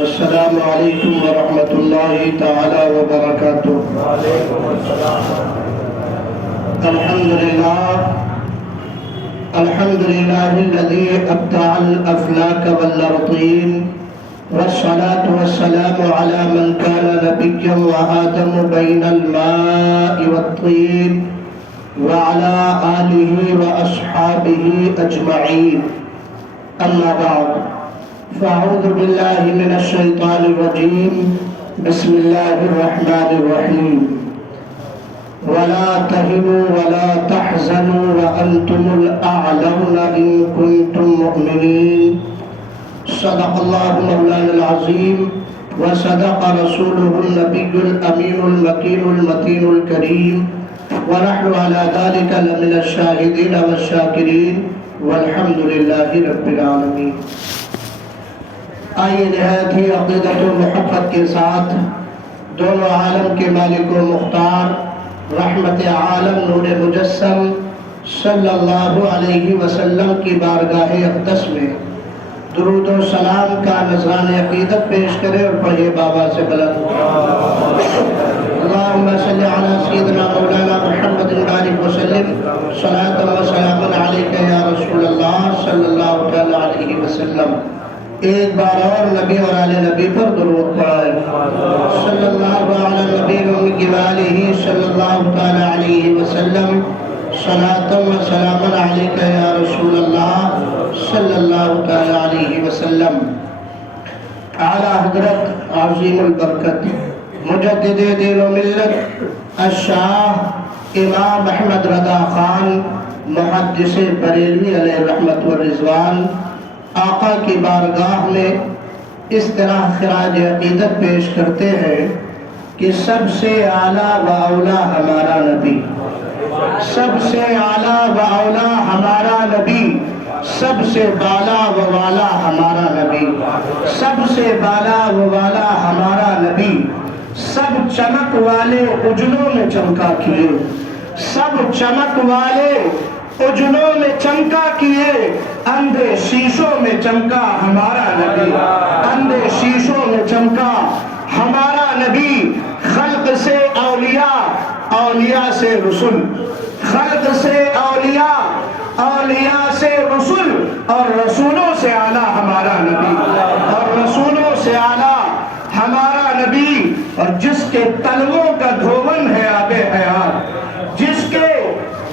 السلام علیکم ورحمۃ اللہ تعالی وبرکاتہ۔ وعلیکم السلام۔ الحمد للہ الذی ابدع الافلاک والارضین والصلاة والسلام علی من کان نبیا وآدم بین الماء والطین وعلی آلہ واصحابہ اجمعین، اما بعد فاعوذ باللہ من الشیطان الرجیم، بسم اللہ الرحمن الرحیم۔ ولا تهنوا ولا تحزنوا وأنتم الأعلون إن كنتم مؤمنين، صدق الله مولانا العظيم وصدق رسوله النبي الأمين المكين المتين الكريم، ونحن على ذلك لمن الشاهدين والشاكرين والحمد لله رب العالمين۔ آئیے نہایت ہی عقیدت و محبت کے ساتھ دونوں عالم کے مالک و مختار رحمت عالم نور مجسم صلی اللہ علیہ وسلم کی بارگاہ اقدس میں درود و سلام کا نذران عقیدت پیش کرے اور پڑھے بابا سے بلند اللہم صلی علی سیدنا مولانا محمد بارک وسلم صلاۃ و سلام علیک یا رسول اللہ صلی اللہ علیہ وسلم۔ ایک بار اور نبی اور آل نبی پر درود پڑھائے، صلی اللہ علی نبی وآلہ صلی اللہ علیہ وسلم، صلاۃ و سلام علیک یا رسول اللہ صلی اللہ علیہ وسلم۔ اعلیٰ حضرت عظیم البرکت مجدد دین و ملت الشاہ امام احمد رضا خان محدث بریلوی علیہ رحمت و رضوان آقا کی بارگاہ میں اس طرح خراج عقیدت پیش کرتے ہیں کہ سب سے اعلیٰ و اولیٰ ہمارا نبی، سب سے اعلیٰ و اولیٰ ہمارا نبی، سب سے بالا و والا ہمارا نبی، سب سے بالا و والا ہمارا نبی، سب چمک والے اجلوں میں چمکا کیے، سب چمک والے اجلوں میں چمکا کیے، اندھے شیشوں میں چمکا ہمارا نبی، اندھے شیشوں میں چمکا ہمارا نبی۔ خلق سے اولیاء، اولیاء سے رسول، خلق سے اولیاء، اولیاء سے رسول، اور رسولوں سے اعلیٰ ہمارا نبی، اور رسولوں سے اعلیٰ ہمارا نبی۔ اور جس کے تلووں کا دھون ہے آب حیات، جس کے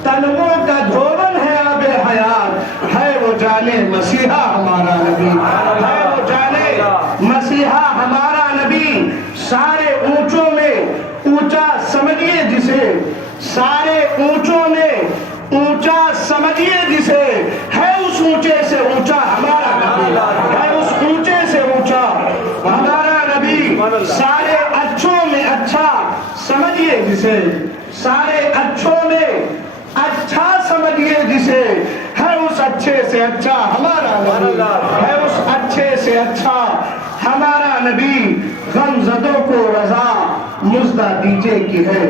تلووں کا دھون ہے آب حیات، ہے وہ جانے مسیحا ہمارا نبی، ہے وہ جانے مسیحا ہمارا نبی۔ سارے اونچوں میں اونچا سمجھیے جسے، سارے اونچوں میں اونچا سمجھیے جسے، ہے اس اونچے سے اونچا ہمارا نبی، ہے اس اونچے سے اونچا ہمارا نبی۔ سارے اچھوں میں اچھا سمجھیے جسے، سارے اچھوں میں اچھا سمجھیے جسے، ہے اس اچھے سے اچھا ہمارا نبی، ہے اس اچھے سے اچھا ہمارا نبی۔ غم زدوں کو رضا مزدہ دیجے کی ہے،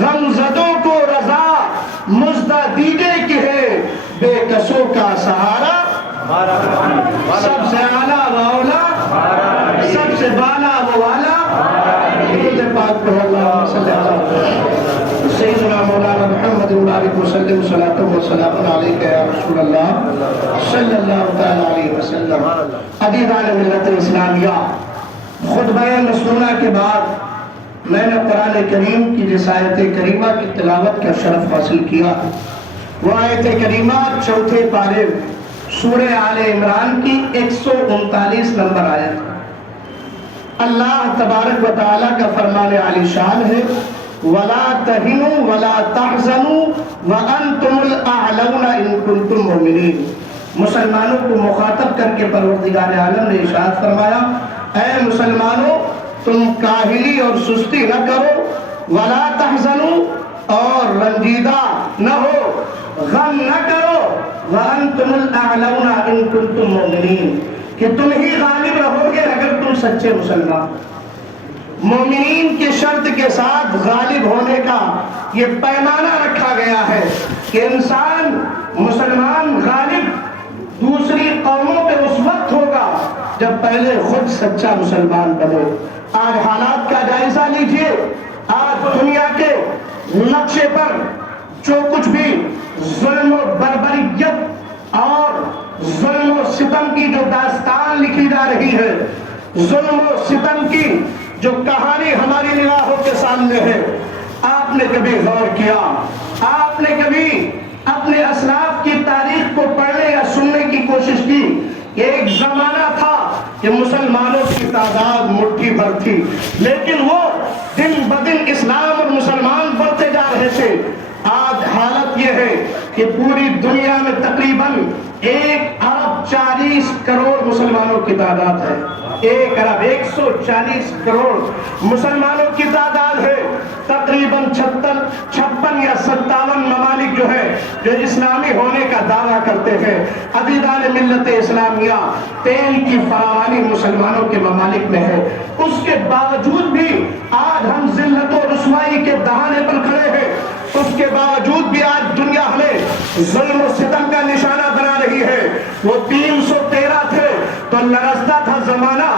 غم زدوں کو رضا مزدہ دیجے کی ہے، بے کسوں کا سہارا سب سے اعلیٰ و اولیٰ، سب سے بالا و والا۔ درود پاک پڑھو، اللہم صلی علی سیدنا مولانا محمد بارک وسلم، صلاۃ و سلام علیک یا رسول اللہ صلی اللہ علیہ وسلم۔ عزیزان ملت اسلامیہ، خطبہ مسنونہ کے بعد میں نے قرآن کریم کی جس آیت کریمہ کی تلاوت کا شرف حاصل کیا، وہ آیت کریمہ چوتھے پارے سورہ آل عمران کی 139 نمبر آیت۔ اللہ تبارک و تعالیٰ کا فرمان عالی شان ہے، وَلَا تَهِنُوا وَلَا تَحْزَنُوا وَأَنْتُمُ الْأَعْلَوْنَ إِن كُنتُم مُؤْمِنِينَ۔ مسلمانوں کو مخاطب کر کے پروردگار عالم نے ارشاد فرمایا، اے مسلمانوں تم کاہلی اور سستی نہ کرو، وَلَا تَحْزَنُوا اور رنجیدہ نہ ہو، غم نہ کرو، وَأَنْتُمُ الْأَعْلَوْنَ إِن كُنتُم مُؤْمِنِينَ، کہ تم ہی غالب رہو گے اگر تم سچے مسلمان۔ مومنین کی شرط کے ساتھ غالب ہونے کا یہ پیمانہ رکھا گیا ہے کہ انسان مسلمان غالب دوسری قوموں پہ اس وقت ہوگا جب پہلے خود سچا مسلمان بنے. آج حالات کا جائزہ لیجئے. آج دنیا کے نقشے پر جو کچھ بھی ظلم و بربریت اور ظلم و ستم کی جو داستان لکھی جا رہی ہے، ظلم و ستم کی جو کہانی ہماری نگاہوں کے سامنے ہے، آپ نے کبھی غور کیا؟ آپ نے کبھی اپنے اسلاف کی تاریخ کو پڑھنے یا سننے کی کوشش کی؟ ایک زمانہ تھا کہ مسلمانوں کی تعداد مٹھی بھر تھی، لیکن وہ دن بدن اسلام اور مسلمان بڑھتے جا رہے تھے. آج حالت یہ ہے کہ پوری دنیا میں تقریباً 1 ارب 40 کروڑ مسلمانوں کی تعداد ہے. 1 ارب 140 کروڑ مسلمانوں کی تعداد ہے. تقریباً 56 یا 57 ممالک جو ہے جو اسلامی ہونے کا دعویٰ کرتے ہیں. عزیزان ملت اسلامیہ، تیل کی فراوانی مسلمانوں کے ممالک میں ہے. اس کے باوجود بھی آج ہم ذلت و رسوائی کے دہانے پر کھڑے ہیں. اس کے باوجود بھی آج دنیا ہمیں ظلم و ستم کا نشانہ بنا رہی ہے. وہ 313 تھے تو لرزتا تھا زمانہ،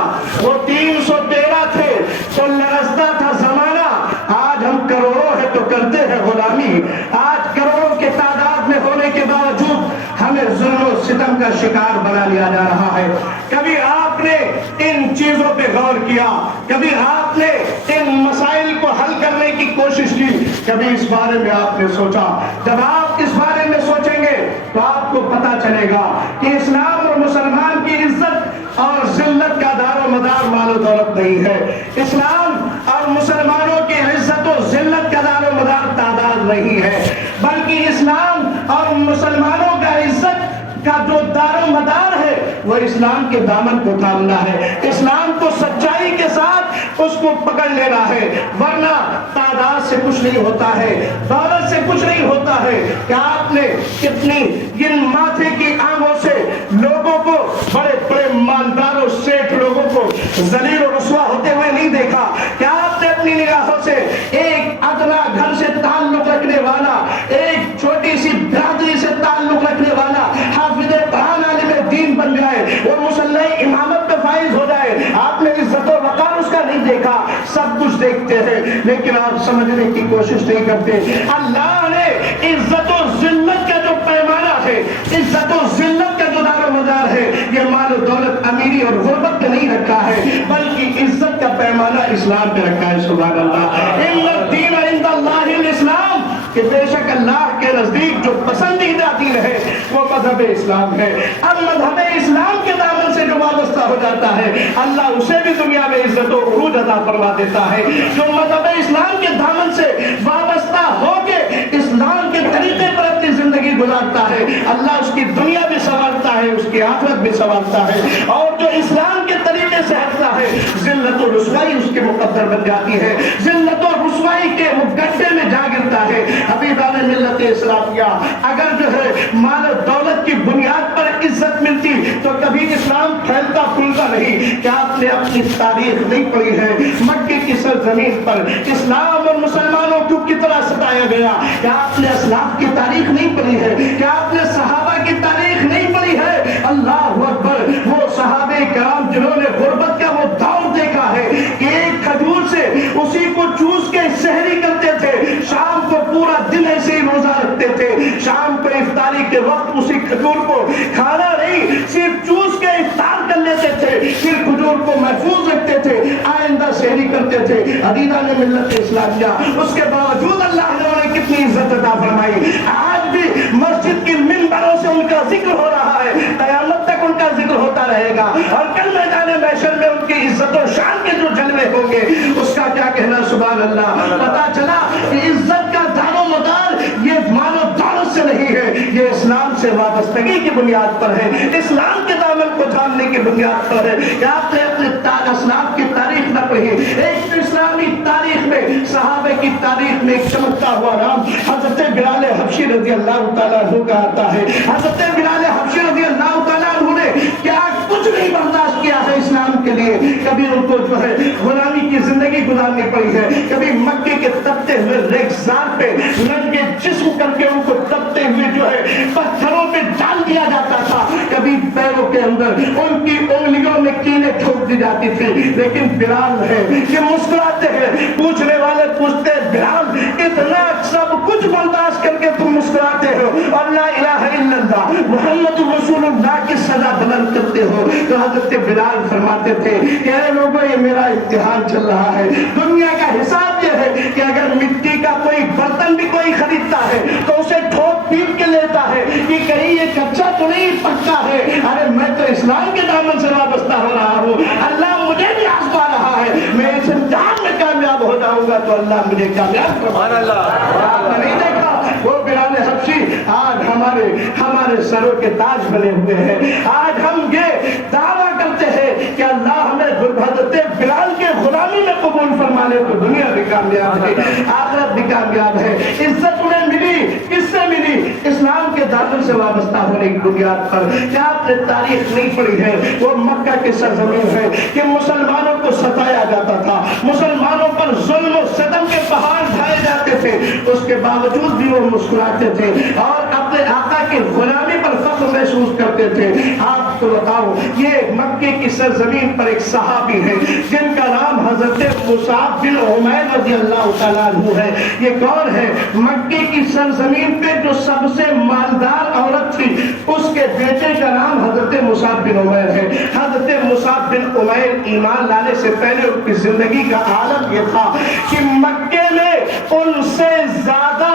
وہ 313 تھے تو لرزتا تھا زمانہ. آج ہم کروڑوں ہیں تو کرتے ہیں غلامی. آج کروڑوں کے تعداد میں ہونے کے باوجود ہمیں ظلم و ستم کا شکار بنا لیا جا رہا ہے. کبھی آپ نے ان چیزوں پہ غور کیا؟ کبھی آپ نے ان مسائل کو حل کرنے کی کوشش کی؟ کبھی اس بارے میں آپ نے سوچا؟ جب آپ اس بارے میں سوچیں گے تو آپ کو پتا چلے گا کہ اسلام اور مسلمان کی عزت اور ذلت کا دار و مدار مال و دولت نہیں ہے. اسلام اور مسلمانوں کی عزت و ذلت کا دار و مدار تعداد نہیں ہے، بلکہ اسلام اور مسلمانوں کا عزت کا جو دار و مدار ہے وہ اسلام کے دامن کو تھامنا ہے. اسلام کو سچائی کے ساتھ اس کو پکڑ لینا ہے، ورنہ تعداد سے کچھ نہیں ہوتا ہے، دولت سے کچھ نہیں ہوتا ہے. کہ آپ نے کتنی ان ماتھے کی آنکھوں سے لوگوں کو، بڑے بڑے مالداروں سیٹھ لوگوں کو ذلیل و رسوا ہوتے ہوئے نہیں دیکھا؟ کہ آپ نے اپنی نگاہوں سے ایک ادنا گھر سے تعلق رکھنے والا، ایک چھوٹی سی برادری سے تعلق رکھنے والا حافظ قرآن عالم دین بن جائے، وہ مسلح امامت پہ فائز ہو جائے، آپ نے عزت و وقار اس کا نہیں دیکھا؟ سب کچھ دیکھتے ہیں لیکن آپ سمجھنے کی کوشش نہیں کرتے. اللہ نے عزت و ذلت کا جو پیمانہ ہے، عزت و ذلت کا جو دار و مدار ہے، یہ مال و دولت، امیری اور غربت پہ نہیں رکھا ہے، بلکہ عزت کا پیمانہ اسلام پہ رکھا ہے. سبحان اللہ. ان الدین عند اللہ الاسلام، کہ بے شک اللہ کے نزدیک جو پسندیدہ دین ہے وہ مذہب اسلام ہے. اب مذہب اسلام کے دامن سے جو وابستہ ہو جاتا ہے اللہ اسے بھی دنیا میں عزت و عروج عطا فرما دیتا ہے. جو مذہب اسلام کے دامن سے وابستہ ہو کے اسلام کے طریقے پر اپنی زندگی گزارتا ہے اللہ اس کی دنیا بھی سنوارتا ہے، اس کی آخرت بھی سنوارتا ہے. اور جو اسلام کے طریقے سے ہٹتا ہے ذلت و رسوائی اس کے مقدر بن جاتی ہے، ذلت و رسوائی کے وہ گڈھے میں جا گرتا ہے. حبیبان ملت اسلامیہ، اگر جو ہے مال و دولت کی بنیاد پر عزت ملتی تو کبھی اسلام پھیلتا پھولتا نہیں. کیا آپ نے اپنی تاریخ نہیں پڑھی ہے؟ مکے کی سرزمین پر اسلام اور مسلمانوں کو کتنا ستایا گیا. کیا آپ نے اسلاف کی تاریخ نہیں پڑھی ہے؟ کیا آپ نے صحابہ کی تاریخ نہیں پڑھی ہے؟ اللہ اکبر. وہ صحابہ کرام جنہوں نے غربت کا وہ دور دیکھا ہے کہ ایک کھجور سے اسی کو چوس کے سحری کرتے تھے، شام کو پورا دن ایسے ہی روزہ رکھتے تھے، شام کو افطاری کے وقت اسی کھجور کو کھانا نہیں صرف چوس کے افطار کر لیتے تھے، پھر کھجور کو محفوظ رکھتے تھے، آئندہ سحری کرتے تھے. عزیزان ملت اسلامیہ، اس کے باوجود اللہ نے انہیں کتنی عزت عطا فرمائی. آج بھی مسجد کی منبروں سے ان کا ذکر ہو رہا ہے، قیامت تک ان کا ذکر ہوتا رہے گا، اور کل میدان محشر میں ان کی عزت و شان کے جو جلوے ہوں گے اس کا کیا کہنا. سبحان اللہ. پتا چلا کہ عزت کا دار و مدار یہ مال و دولت سے نہیں ہے، یہ اسلام سے وابستگی کی بنیاد پر ہے، اسلام کے دامن کو تھامنے کی بنیاد پر ہے. کہ آپ نے اپنے اسلاف کی تاریخ نہ پڑھی. ایک اسلامی تاریخ میں، صحابہ کی تاریخ میں ایک چمکتا ہوا نام حضرت بلال حبشی رضی اللہ تعالیٰ عنہ کا آتا ہے. حضرت بلال حبشی رضی اللہ تعالیٰ عنہ نے کیا کچھ نہیں برداشت کیا ہے اسلام کے لیے. کبھی ان کو جو ہے غلامی کی زندگی گزارنی پڑی ہے، کبھی مکے کے تپتے ہوئے ریگزار پہ ننگے جسم کر کے ان کو تپتے ہوئے جو ہے پتھروں پہ ڈال دیا جاتا تھا، کبھی پیروں کے اندر ان کی انگلیوں میں کیلیں ٹھوک دی جاتی تھی، لیکن بلال ہے کہ مسکراتے ہیں۔ پوچھنے والے پوچھتے ہیں بلال اتنا سب کچھ برداشت کر کے تم مسکراتے ہو اور لا الہ الا اللہ محمد رسول اللہ کی سزا بلند کرتے ہو؟ تو حضرت بلال فرماتے تھے کہ اے لوگوں یہ میرا امتحان چل رہا ہے۔ دنیا کا حساب یہ ہے کہ اگر مٹی کا کوئی برتن بھی کوئی خریدتا ہے تو اسے ٹھوک پیٹ کے لیتا ہے کہ کہیں یہ کچا تو نہیں پکا ہے۔ ارے میں تو اسلام کے دامن سے وابستہ ہو رہا ہوں، اللہ مجھے بھی آزما رہا ہے، میں اس امتحان میں کامیاب ہو جاؤں گا تو اللہ مجھے کامیاب فرمائے گا۔ آپ نے نہیں دیکھا وہ بلال حبشی آج ہمارے سروں کے تاج بنے ہوئے ہیں۔ آج ہم یہ دعویٰ کرتے ہیں کہ اللہ ہمیں حضرت بلال کے غلامی میں قبول فرما لے تو دنیا بھی کامیاب ہے، آخرت بھی کامیاب ہے۔ عزت انہیں ملی، کس سے ملی؟ اسلام کے دامن سے وابستہ ہونے کی بنیاد پر۔ کیا آپ نے تاریخ نہیں پڑھی ہے؟ وہ مکہ کی سرزمین ہے کہ مسلمانوں کو ستایا جاتا تھا، مسلمانوں پر ظلم و ستم کے پہاڑ ڈھائے جاتے تھے، اس کے باوجود بھی وہ مسکراتے تھے اور اپنے آقا کی غلامی پر فخر محسوس کرتے تھے۔ آپ کو بتاؤ یہ مکے کی سرزمین پر ایک صحابی ہے جن کا نام حضرت مصعب بن عمیر رضی اللہ تعالیٰ عنہ ہے۔ یہ کون ہے؟ مکے کی سرزمین پہ جو سب سے مالدار عورت تھی اس کے بیٹے کا نام حضرت مصعب بن عمیر ہے۔ حضرت مصعب بن عمیر ایمان لانے سے پہلے ان کی زندگی کا عالم یہ تھا کہ مکے میں ان سے زیادہ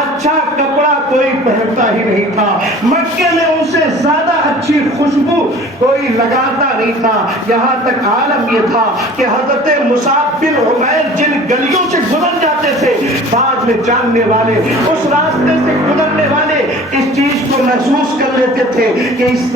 اچھا کپڑا کوئی پہنتا ہی نہیں تھا، مکے میں ان سے زیادہ اچھی خوشبو کوئی لگاتا نہیں تھا۔ یہاں تک عالم یہ تھا کہ حضرت مصعب بن عمیر جن گلیوں سے گزر جاتے تھے بعد میں جاننے والے اس راستے سے گزرنے والے اس چیز کو محسوس کر لیتے تھے کہ اس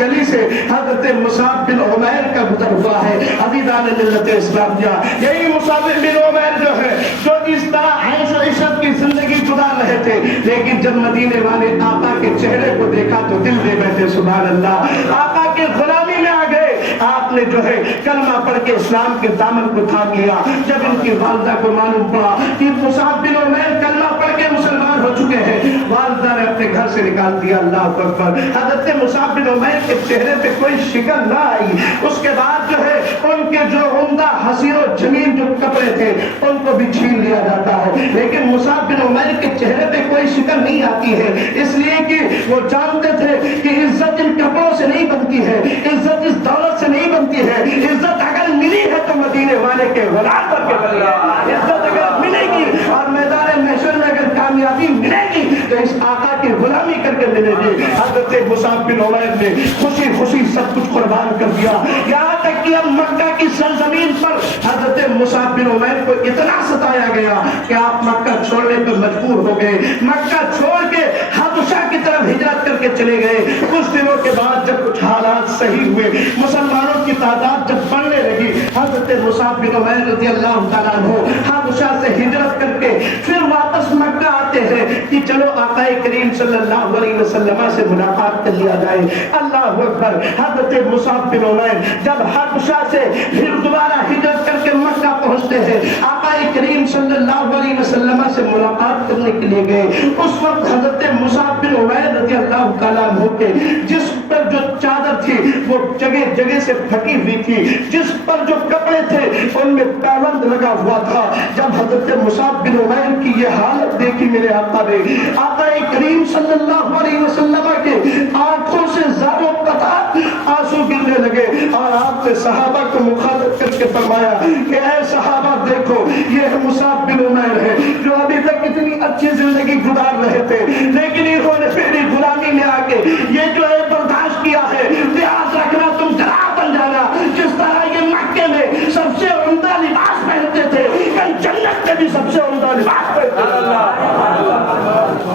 گلی سے حضرت مصعب بن عمیر کا گزر ہوا ہے۔ عزیزان ملت اسلامیہ یہی مصعب بن عمیر جو ہے جو اس طرح عیش و عشرت کی زندگی گزار رہے تھے، لیکن جب مدینے والے آقا کے چہرے کو دیکھا تو دل دے بیٹھے سبحان اللہ، آقا کے غلامی میں آ گئے۔ آپ نے جو ہے کلمہ پڑھ کے اسلام کے دامن کو تھام لیا۔ جب ان کی والدہ کو معلوم پڑا کہ مصعب بن عمیر کلمہ پڑھ کے مسلمان ہو چکے ہیں، والدہ نے اپنے گھر سے نکال دیا۔ اللہ اکبر۔ حضرت مصعب بن عمیر کے چہرے پہ کوئی شکن نہ آئی۔ اس کے بعد جو ہے ان کے جو عمدہ حسین و جمیل جو کپڑے تھے ان کو بھی چھین لیا جاتا ہے، لیکن مصعب بن عمیر کے چہرے پہ کوئی شکن نہیں آتی ہے، اس لیے کہ وہ جانتے تھے کہ عزت ان کپڑوں سے نہیں بنتی ہے، عزت اس دولت سے نہیں بنتی ہے، عزت اگر ملی ہے تو مدینے والے کے غلام پر کے بنی ہے۔ عزت اگر ملے گی اور میدان محشر میں اگر کامیابی ملے گی تو اس آقا کی غلامی کر کے ملے گی۔ حضرت مصعب بن عمیر نے خوشی خوشی سب کچھ قربان کر دیا، یہاں تک کہ اب مکہ کی سرزمین پر حضرت مصعب بن عمیر کو اتنا ستایا گیا کہ آپ مکہ چھوڑنے پر مجبور ہو گئے، مکہ چھوڑ کے حبشہ کی طرف ہجرت کر کے چلے گئے۔ کچھ دنوں کے بعد جب کچھ حالات صحیح ہوئے، مسلمانوں کی تعداد جب بڑھنے لگی، حضرت مصعب بن عمیر رضی اللہ تعالیٰ عنہ حبشہ سے ہجرت کر کے پھر واپس مکہ آتے ہیں کہ چلو آقا کریم صلی اللہ علیہ وسلم سے ملاقات کر لیا جائے۔ اللہ اکبر۔ حضرت مصعب بن عمیر جب حبشہ سے پھر دوبارہ ہجرت کر کے مکہ پہنچتے ہیں، آقا کریم صلی اللہ علیہ وسلم سے ملاقات کرنے کے لیے گئے، اس وقت حضرت مصعب بن عمیر رضی اللہ تعالیٰ عنہ کے جس پر جو چادر تھی وہ جگہ جگہ سے پھٹی ہوئی تھی، جس پر جو کپڑے تھے ان میں پیوند لگا ہوا تھا۔ جب حضرت مصعب بن عمیر کی یہ حالت دیکھی میرے آقا نے، آقا کریم صلی اللہ علیہ وسلم کے آنکھوں سے زاروں قطار آنسو گرنے لگے اور آپ نے صحابہ کو مخاطب کر کے فرمایا کہ اے صحابہ دیکھو یہ مصعب بن عمیر ہے جو ابھی تک اتنی اچھی زندگی گزار رہے تھے، لیکن انہوں نے میری غلامی میں آ کے یہ جو ہے برداشت کیا ہے۔ لحاظ رکھنا تم ڈرا بن جانا، جس طرح یہ مکے میں سب سے عمدہ لباس پہنتے تھے کل جنت میں بھی سب سے عمدہ لباس پہنتے تھے۔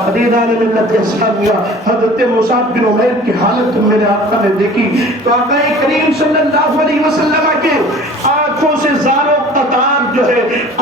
عزیزان ملت اسلامیہ حضرت مصعب بن عمیر کی حالت میرے آقا نے دیکھی تو آقا کریم صلی اللہ علیہ وسلم کے آنکھوں سے زاروں قطار جو ہے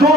2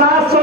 700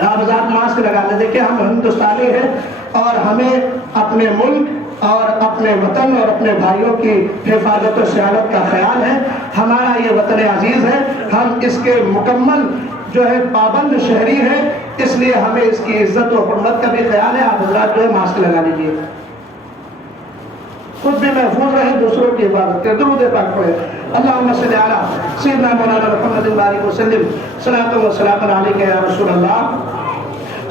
آپ ماسک لگا لیں. دیکھیں ہم ہندوستانی ہیں اور ہمیں اپنے ملک اور اپنے وطن اور اپنے بھائیوں کی حفاظت و سیادت کا خیال ہے. ہمارا یہ وطن عزیز ہے, ہم اس کے مکمل جو ہے پابند شہری ہیں, اس لیے ہمیں اس کی عزت و حرمت کا بھی خیال ہے. آپ حضرات جو ہے ماسک لگا لیجیے, خود بھی محفوظ رہے, دوسروں کی حفاظت کریں. درود پاک پڑھیں. اللہم صلی علی سیدنا مولانا محمد بارک وسلم صلاۃ و سلام علیک یا رسول اللہ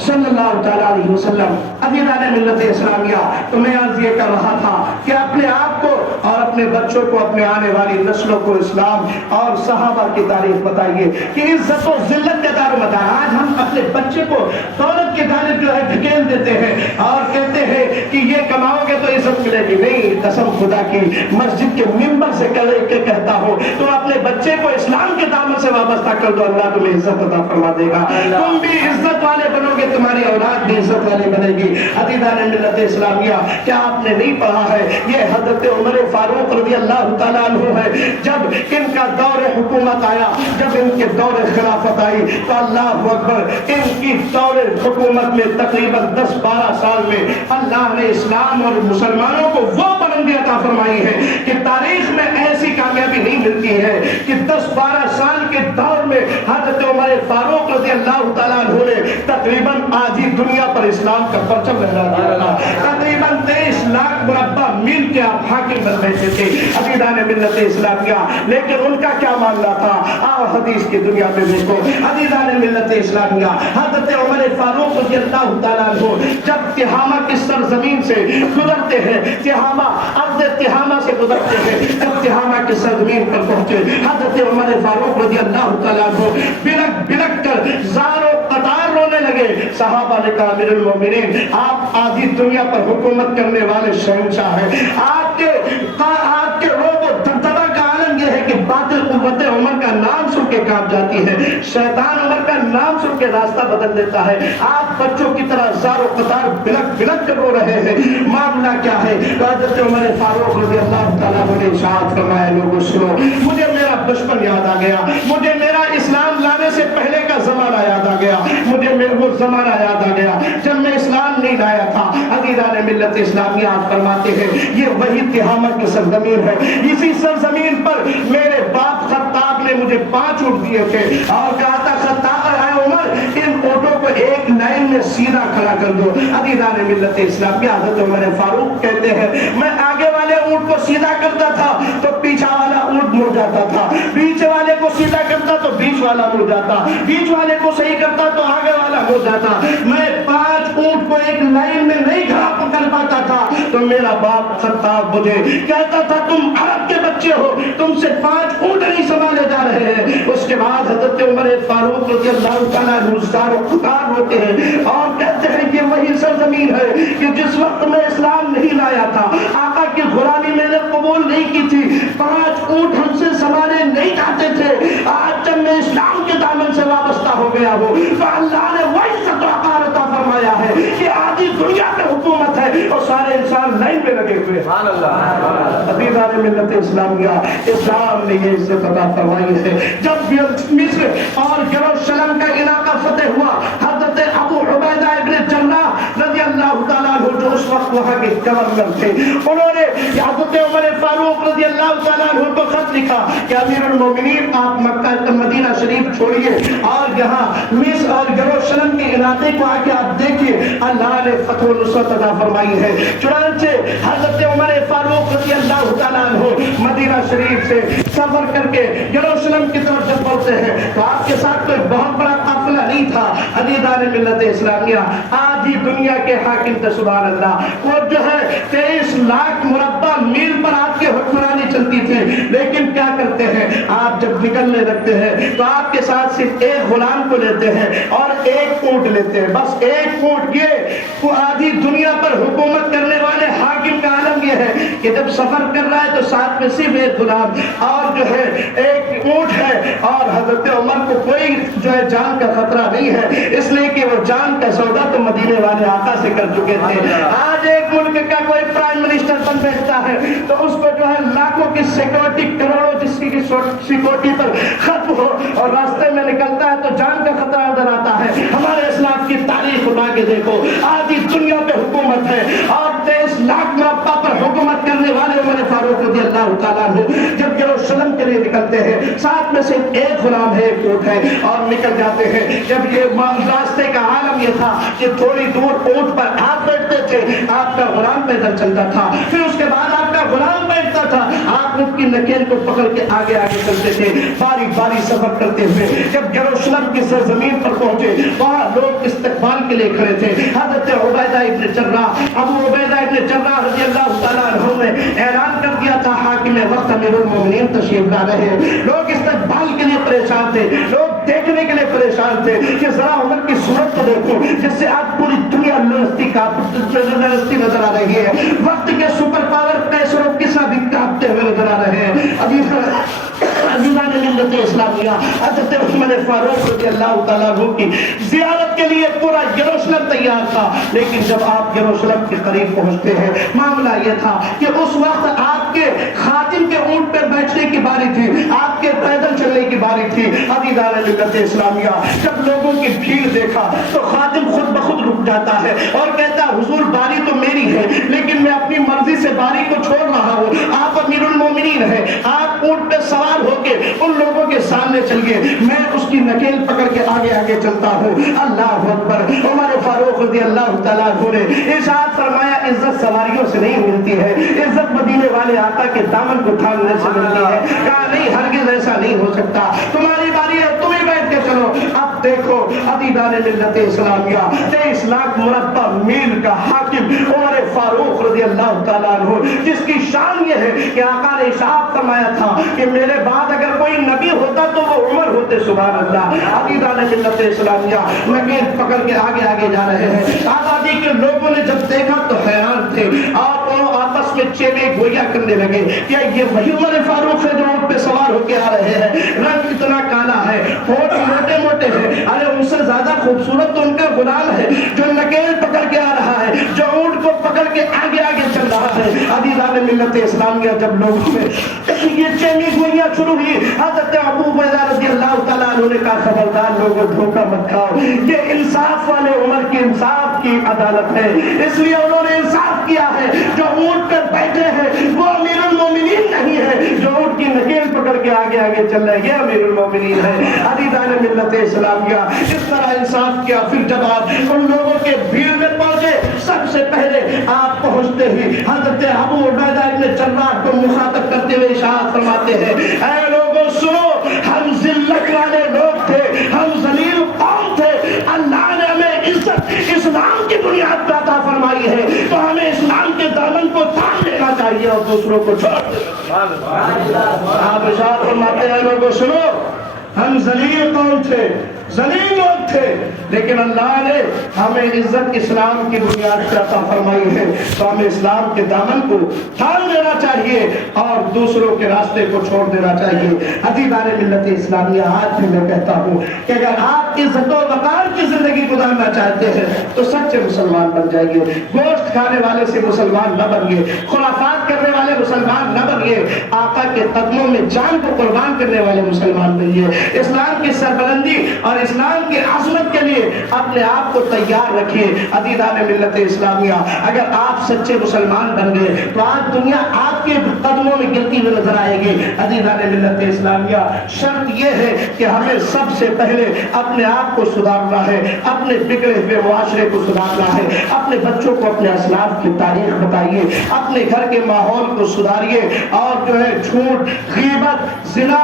صلی اللہ تعالیٰ علیہ وسلم. عزیزان ملت اسلامیہ, تو میں عرض یہ کر رہا تھا کہ اپنے آپ کو اور اپنے بچوں کو, اپنے آنے والی نسلوں کو اسلام اور صحابہ کی تاریخ بتائیے کہ عزت و ذلت کا دار مدار. آج ہم اپنے بچے کو دولت کی جانب جو ہے دھکیل دیتے ہیں اور کہتے ہیں کہ یہ کماؤ گے تو عزت ملے گی. نہیں, قسم خدا کی مسجد کے ممبر سے کہتا ہوں, تم اپنے بچے کو اسلام کے دامن سے وابستہ کر دو, اللہ تمہیں عزت عطا فرما دے گا. تم بھی عزت والے بنو گے, تمہاری اولاد بھی عزت والی بنے گی. عزیزان ملت اسلامیہ, کیا آپ نے نہیں پڑھا ہے یہ حضرت عمر فاروق رضی اللہ تعالیٰ عنہ ہے, جب ان کا دور حکومت آیا, جب ان کے دور خلافت آئی تو اللہ اکبر, ان کی دور حکومت میں تقریباً 10-12 سال میں اللہ نے اسلام اور مسلمانوں کو وہ بلندی عطا فرمائی ہے کہ تاریخ میں ایسی کامیابی نہیں ملتی ہے کہ 10-12 سال کے دور میں حضرت عمر فاروق رضی اللہ تعالیٰ عنہ نے تقریباً آدھی دنیا پر اسلام کا پرچم لہرا دیا تھا. تقریباً 23 لاکھ مربع میل کے آپ حاکم بن بیٹھے تھے عزیزان ملت اسلامیہ. لیکن ان کا کیا معاملہ تھا, آؤ حدیث کی دنیا میں دیکھو. عزیزان ملت اسلامیہ, حضرت عمر فاروق رضی اللہ تعالیٰ عنہ جب تہامہ کی سرزمین سے گزرتے ہیں, تہامہ ارض تہامہ سے گزرتے ہیں, جب تہامہ کی سرزمین پر پہنچے حضرت عمر فاروق رضی اللہ تعالیٰ عنہ بلک بلک کر زار و قطار رونے لگے. صحابہ نے کہا امیر المومنین, آپ آدھی دنیا پر حکومت کرنے والے شہنشاہ ہیں, آپ کے روب و دبدبہ کا عالم یہ ہے کہ باطل قوت عمر کا نام سن کے کانپ جاتی ہے, شیطان عمر کا نام سن کے راستہ بدل دیتا ہے. آپ بچوں کی طرح زار و قطار بلک بلک کر رو رہے ہیں. معاملہ کیا ہے؟ حضرت عمر فاروق رضی اللہ تعالیٰ عنہ نے ارشاد فرمایا, لوگوں سنو, مجھے میرا بچپن یاد آ گیا, مجھے میرا اسلام لانے سے پہلے کا زمانہ یاد آ گیا, مجھے وہ زمانہ یاد آ گیا جب میں اسلام نہیں لایا تھا. عزیزان ملت اسلامیہ, آپ فرماتے ہیں یہ وہی تہامہ کی سرزمین ہے, اسی سرزمین پر میرے باپ خطاب نے مجھے 5 اونٹ دیے تھے اور کہا تھا خطاب اے عمر, ان اونٹوں کو ایک لائن میں سیدھا کھڑا کر دو. عزیزان ملت اسلامیہ, حضرت عمر فاروق کہتے ہیں میں آگے والے اونٹ کو سیدھا کرتا تھا تو پیچھے والا اونٹ مڑ جاتا تھا, پیچھے والے کو سیدھا کرتا تو بیچ والا مڑ جاتا, بیچ والے کو صحیح کرتا تو آگے والا ہو جاتا. میں 5 اونٹ کو ایک لائن میں نہیں کھڑا کر پاتا تھا تو میرا باپ خطاب مجھے کہتا تھا تم عرب کے بچے ہو, تم سے 5 اونٹ نہیں سنبھالے جا رہے ہیں. اس کے بعد حضرت عمر فاروق رضی اللہ تعالیٰ زار و قطار ہوتے ہیں اور کہتے ہیں یہ وہی سرزمین ہے کہ جس وقت میں اسلام نہیں لایا تھا, آقا کی غلامی میں نے قبول نہیں کی تھی, 5 اونٹ ہم سے سنبھالے نہیں جاتے تھے. آج جب میں اسلام کے دامن سے وابستہ ہو گیا ہوں تو اللہ نے وہی عزت و وقار عطا فرمایا ہے کہ آدھی دنیا پہ حکومت ہے اور سارے انسان لائن پہ لگے ہوئے. سبحان اللہ. عزیزان ملت اسلامیہ, اسلام نے یہ عزت عطا فرمائی ہے. جب مصر اور یروشلم کا علاقہ فتح ہوا, حضرت ابو عبیدہ ابن جراح رضی اللہ تعالیٰ عنہ جو اس وقت وہاں کے گورنر تھے, انہوں نے حضرت عمر فاروق رضی اللہ تعالیٰ عنہ کو خط لکھا کہ امیر المومنین آپ مکہ مدینہ شریف چھوڑیے اور یہاں مصر اور یروشلم کے علاقے کو آ کے آپ دیکھیے, اللہ نے فتح و نصرت عطا فرمائی ہے. چنانچہ حضرت عمر فاروق رضی اللہ تعالیٰ عنہ مدینہ شریف سے سفر کر کے یروشلم کی طرف جب بڑھتے ہیں تو آپ کے ساتھ کوئی بہت بڑا قافلہ نہیں تھا. عزیزان ملت اسلامیہ, آدھی دنیا کے حاکم تھے سبحان اللہ, وہ جو ہے 23 لاکھ مربع میل پر آپ کی حکمرانی چلتی تھی. لیکن کیا کرتے ہیں, آپ جب نکلنے لگتے ہیں تو آپ کے ساتھ صرف ایک غلام کو لیتے ہیں اور ایک اونٹ لیتے ہیں, بس ایک اونٹ. یہ آدھی دنیا پر حکومت کرنے والے حاکم کا عالم یہ ہے کہ جب سفر کر رہا ہے تو ساتھ میں صرف ایک غلام اور جو ہے ایک اونٹ ہے، اور حضرت عمر کو کوئی جو ہے جان کا خطرہ نہیں ہے، اس لیے کہ وہ جان کا سودا تو مدینے والے آقا سے کر چکے تھے۔ آج ایک ملک کا کوئی پرائم منسٹر بن بیٹھتا ہے تو اس کو جو ہے لاکھوں کی سیکورٹی، کروڑوں جس کی سیکورٹی پر ختم ہو اور راستے میں نکلتا ہے تو جان کا خطرہ نظر آتا ہے۔ ہمارے اسلاف کی تاریخ اٹھا کے دیکھو، آدھی دنیا پہ حکومت ہے اور 23 لاکھ مربع پر حکومت کرنے والے عمر فاروق رضی اللہ تعالیٰ عنہ جب یروشلم کے لیے نکلتے ہیں، ساتھ میں صرف ایک غلام ہے، ایک اونٹ ہے، اور نکل جاتے ہیں۔ جب یہ راستے کا عالم یہ تھا کہ تھوڑی دور اونٹ پر آپ بیٹھتے تھے، آپ کا غلام پیدل چلتا تھا، پھر اس کے بعد آپ کا غلام بیٹھتا تھا، آپ اونٹ کی نکیل کو پکڑ کے آگے آگے چلتے تھے، باری باری سفر کرتے ہوئے۔ جب یروشلم کی سرزمین پر پہنچے، وہاں لوگ استقبال کے لیے کھڑے تھے۔ حضرت عبیدہ ابن جراح، ابو عبیدہ ابن جراح رضی اللہ تعالیٰ عنہ نے اعلان کر دیا تھا حاکم وقت امیر المومنین تشریف لا رہے ہیں۔ لوگ استقبال کے لیے پریشان تھے، لوگ دیکھنے کے لیے پریشان تھے کہ ذرا عمر کی صورت کو دیکھو، جس سے آج پوری دنیا لرزتی نظر آ رہی ہے۔ وقت کے سپر پاور قیصر و کسریٰ بھی کانپتے ہوئے نظر آ رہے ہیں۔ عزیزان ملت اسلامیہ، حضرت عثمان فاروق رضی اللہ تعالیٰ عنہ کی زیارت کے لیے پورا یروشلم تیار تھا، لیکن جب آپ یروشلم کے قریب پہنچتے ہیں، معاملہ یہ تھا کہ اس وقت آپ کے خادم کے اونٹ پر بیٹھنے کی باری تھی، آپ کے پیدل چلنے کی باری تھی۔ عزیزان ملت اسلامیہ، جب لوگوں کی بھیڑ دیکھا تو خادم خود بخود رک جاتا ہے اور کہتا حضور باری تو میری ہے، لیکن میں اپنی مرضی سے باری کو چھوڑ رہا ہوں، آپ امیر المومنین ہیں، آپ اونٹ پہ سوار ہو کے ان لوگوں کے سامنے چلیے، میں اس کی نکیل پکڑ کے آگے آگے چلتا ہوں۔ اللہ اکبر۔ عمر فاروق رضی اللہ تعالیٰ عنہ نے ارشاد فرمایا، عزت سواریوں سے نہیں ملتی ہے، عزت مدینے والے آقا کے دامن کو تھامنے سے ملتی ہے۔ کہا نہیں، ہرگز ایسا نہیں ہو سکتا، تمہاری باری ہے، تم ہی بیٹھ کے چلو۔ اب دیکھو عزیزان ملت اسلامیہ، 23 لاکھ مربع میل کا حاکم عمر فاروق رضی اللہ تعالیٰ عنہ، جس کی شان یہ ہے کہ آقا نے ارشاد فرمایا تھا کہ میرے بعد اگر کوئی نبی ہوتا تو وہ عمر ہوتے، سبحان اللہ۔ عزیزان ملت اسلامیہ، نکیل پکڑ کے آگے آگے جا رہے ہیں۔ آبادی کے لوگوں نے جب دیکھا تو حیران تھے اور انہوں آپس میں چیمے گویا کرنے لگے، کیا یہ وہی عمر فاروق ہے جو اونٹ پہ سوار ہو کے آ رہے ہیں؟ رنگ اتنا کالا ہے، ہونٹ موٹے موٹے ہیں، ارے ان سے زیادہ خوبصورت تو ان کا غلام ہے جو نکیل پکڑ کے آ رہا ہے، جو اونٹ کو پکڑ کے آگے آگے چل رہا ہے۔ عزیزان ملت اسلامیہ، جب لوگوں میں یہ چیمی گوئیاں شروع ہوئی، حضرت ابو عبیدہ رضی اللہ تعالیٰ عنہ نے کہا خبردار لوگوں، دھوکہ مت کھاؤ، یہ انصاف والے عمر کی انصاف کی عدالت ہے، اس لیے انہوں نے انصاف کیا ہے، جو اونٹ پر بیٹھے ہیں وہ امیر المومنین نہیں ہے، جو اونٹ کی نکیل پکڑ کے آگے آگے چل رہے ہیں یہ امیر المومنین ہے۔ عزیزان ملت اسلامیہ، اس طرح انصاف کیا۔ پھر جب آپ ان لوگوں کے بھیڑ میں پہنچے، سب سے پہلے آپ پہنچتے ہی حضرت ابو عبیدہ ابن جراح کو مخاطب کرتے ہوئے ارشاد فرماتے ہیں، اے لوگوں سنو، ہم ذلت والے لوگ تھے، ہم ذلیل قوم تھے، اللہ نے ہمیں عزت اسلام کی بنیاد پر عطا فرمائی ہے، تو ہمیں اسلام کے دامن کو تھام لینا چاہیے اور دوسروں کو چھوڑ دینا۔ آپ ارشاد فرماتے ہیں، لوگوں سنو، ہم ذلیل قوم تھے، ذلیل لوگ تھے، لیکن اللہ نے ہمیں عزت اسلام کی بنیاد پر عطا فرمائی ہے، تو ہمیں اسلام کے دامن کو تھام لینا چاہیے اور دوسروں کے راستے کو چھوڑ دینا چاہیے۔ عزیزان ملت اسلامیہ، آج بھی میں کہتا ہوں کہ اگر آپ عزت و وقار کی زندگی گزارنا چاہتے ہیں تو سچے مسلمان بن جائیے، گوشت کھانے والے سے مسلمان نہ بنیے، خرافات کرنے والے مسلمان نہ بنیے، آقا کے قدموں میں جان کو قربان کرنے والے مسلمان بنیے۔ اسلام کی سربلندی اور اسلام کی عظمت کے لیے اپنے آپ کو تیار رکھیے۔ عزیزان ملت اسلامیہ، اگر آپ سچے مسلمان بن گئے تو آج دنیا آپ کے قدموں میں گرتی ہوئی نظر آئے گی۔ عزیزان ملت اسلامیہ، شرط یہ ہے کہ ہمیں سب سے پہلے اپنے آپ کو سدھارنا ہے، اپنے بگڑے ہوئے معاشرے کو سدھارنا ہے، اپنے بچوں کو اپنے اسلاف کی تاریخ بتائیے، اپنے گھر کے ماحول کو سدھاریے، اور جو ہے جھوٹ، غیبت، زنا،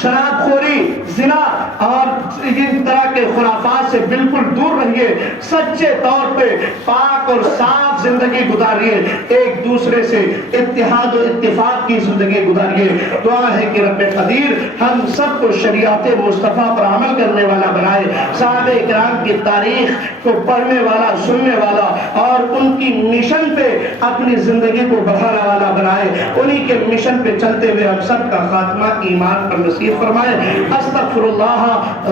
شراب خوری، زنا اور ان طرح کے خرافات سے بالکل دور رہیے، سچے طور پہ پاک اور صاف زندگی گزاریے، ایک دوسرے سے اتحاد و و اتفاق کی زندگی گزاریے. دعا ہے کہ رب قدیر ہم سب کو شریعت مصطفیٰ پر عمل کرنے والا بنائے, صحابہ کرام کی تاریخ کو پڑھنے والا, سننے والا اور ان کی مشن پہ اپنی زندگی کو بڑھانے والا بنائے. انہی کے مشن پہ چلتے ہوئے ہم سب کا خاتمہ ایمان پر نصیب فرمائے. استغفر اللہ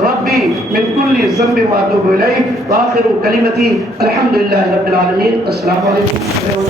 ربی من کل ذنب واتوب الیہ. وآخر کلمتی الحمدللہ رب العالمین. السلام علیکم.